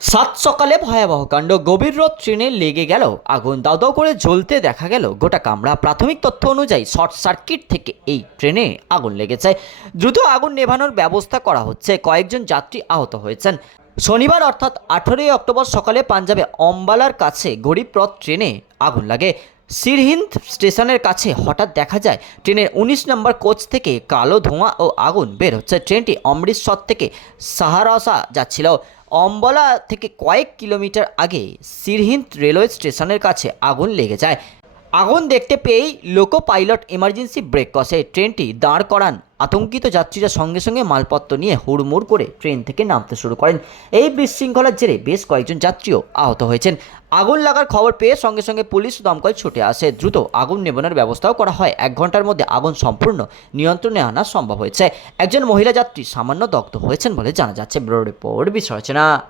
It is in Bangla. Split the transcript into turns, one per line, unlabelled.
সাত সকালে ভয়াবহ কাণ্ড গভীর রোদ ট্রেনে লেগে গেল। আগুন দাউ দাউ করে জ্বলতে দেখা গেল। গোটা কামরা প্রাথমিক তথ্য অনুযায়ী শর্ট সার্কিট থেকে এই ট্রেনে আগুন লেগেছে। দ্রুত আগুন নেভানোর ব্যবস্থা করা হচ্ছে। কয়েকজন যাত্রী আহত হয়েছেন। শনিবার অর্থাৎ আঠেরোই অক্টোবর সকালে পাঞ্জাবে অম্বালার কাছে গরিবরথ ট্রেনে আগুন লাগে। সিরহিন্দ স্টেশনের কাছে হঠাৎ দেখা যায়, ট্রেনের উনিশ নম্বর কোচ থেকে কালো ধোঁয়া ও আগুন বের হচ্ছে। ট্রেনটি অমৃতসর থেকে সাহারাসা যাচ্ছিল। অম্বলা থেকে কয়েক কিলোমিটার আগে সিরহিন্দ রেলওয়ে স্টেশনের কাছে আগুন লেগে যায়। আগুন দেখতে পেয়েই লোকো পাইলট এমার্জেন্সি ব্রেক কষে। ট্রেনটি দাঁড় করান। আতঙ্কিত যাত্রীরা সঙ্গে সঙ্গে মালপত্র নিয়ে হুড়মুড় করে ট্রেন থেকে নামতে শুরু করেন। এই বিশৃঙ্খলার জেরে বেশ কয়েকজন যাত্রীও আহত হয়েছেন। আগুন লাগার খবর পেয়ে সঙ্গে সঙ্গে পুলিশ দমকল ছুটে আসে। দ্রুত আগুন নেবানোর ব্যবস্থাও করা হয়। এক ঘণ্টার মধ্যে আগুন সম্পূর্ণ নিয়ন্ত্রণে আনা সম্ভব হয়েছে। একজন মহিলা যাত্রী সামান্য দগ্ধ হয়েছেন বলে জানা যাচ্ছে। Bureau report বিশ্বরচনা।